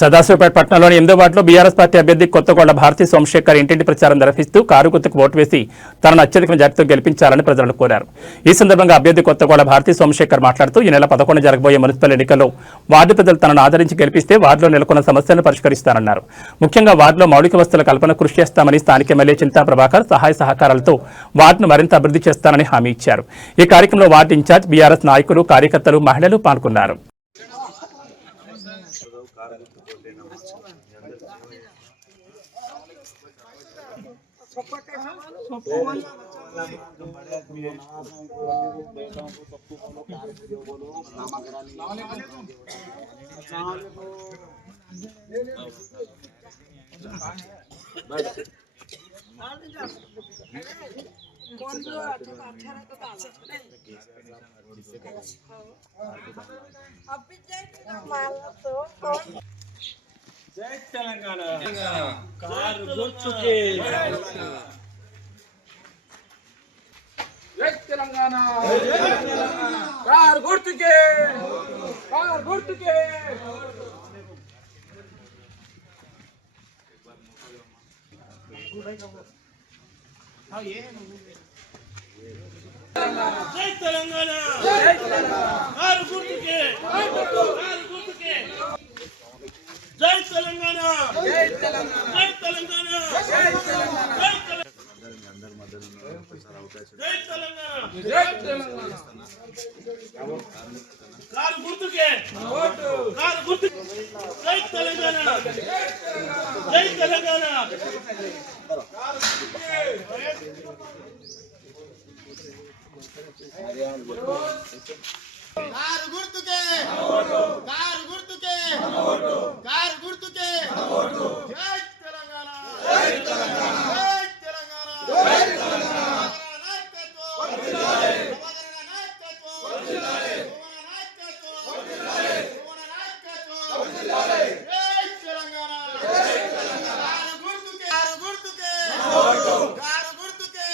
సదాశివపేట పట్టణంలోని 8వ వార్డులో బీఆర్ఎస్ పార్టీ అభ్యర్థి కొత్తగొండ భారతీ సోమశేఖర్ ఇంటింటి ప్రచారం నిర్వహిస్తూ కారు గుర్తుకు ఓటు వేసి తనను అత్యధిక మెజార్టీతో గెలిపించాలని ప్రజలను కోరారు. ఈ సందర్భంగా అభ్యర్థి కొత్తగొండ భారతీ సోమశేఖర్ మాట్లాడుతూ ఈ నెల 11 జరగబోయే మున్సిపల్ ఎన్నికల్లో వార్డు ప్రజలు తనను ఆదరించి గెలిపిస్తే వార్డులో నెలకొన్న సమస్యలను పరిష్కరిస్తారన్నారు. ముఖ్యంగా వార్డులో మౌలిక వసతుల కల్పన కృషి చేస్తామని స్థానిక ఎమ్మెల్యే చింతా ప్రభాకర్ సహాయ సహకారాలతో వార్డును మరింత అభివృద్ధి చేస్తానని హామీ ఇచ్చారు. ఈ కార్యక్రమంలో వార్డు ఇన్ఛార్జ్ బీఆర్ఎస్ నాయకులు, కార్యకర్తలు, మహిళలు పాల్గొన్నారు. జై తెలంగాణ కారు గుర్తుకే జై తెలంగాణ కారు గుర్తుకే కారు గుర్తుకే జై తెలంగాణ కారు గుర్తుకే కారు గుర్తుకే జై తెలంగాణ జై తెలంగాణ జై తెలంగాణ జై తెలంగాణ అందరి మధ్యలో జై తెలంగాణ జై తెలంగాణ కారు గుర్తుకే ఓటు కారు గుర్తుకే జై తెలంగాణ జై తెలంగాణ కారు గుర్తుకే కారు గుర్తుకే కారు గుర్తుకే జై తెలంగాణ జై తెలంగాణ జై తెలంగాణ జై తెలంగాణ నాయకత్వం వర్ధిల్లాలి నాయకత్వం వర్ధిల్లాలి నాయకత్వం వర్ధిల్లాలి నాయకత్వం వర్ధిల్లాలి జై తెలంగాణ జై తెలంగాణ కారు గుర్తుకే కారు గుర్తుకే కారు గుర్తుకే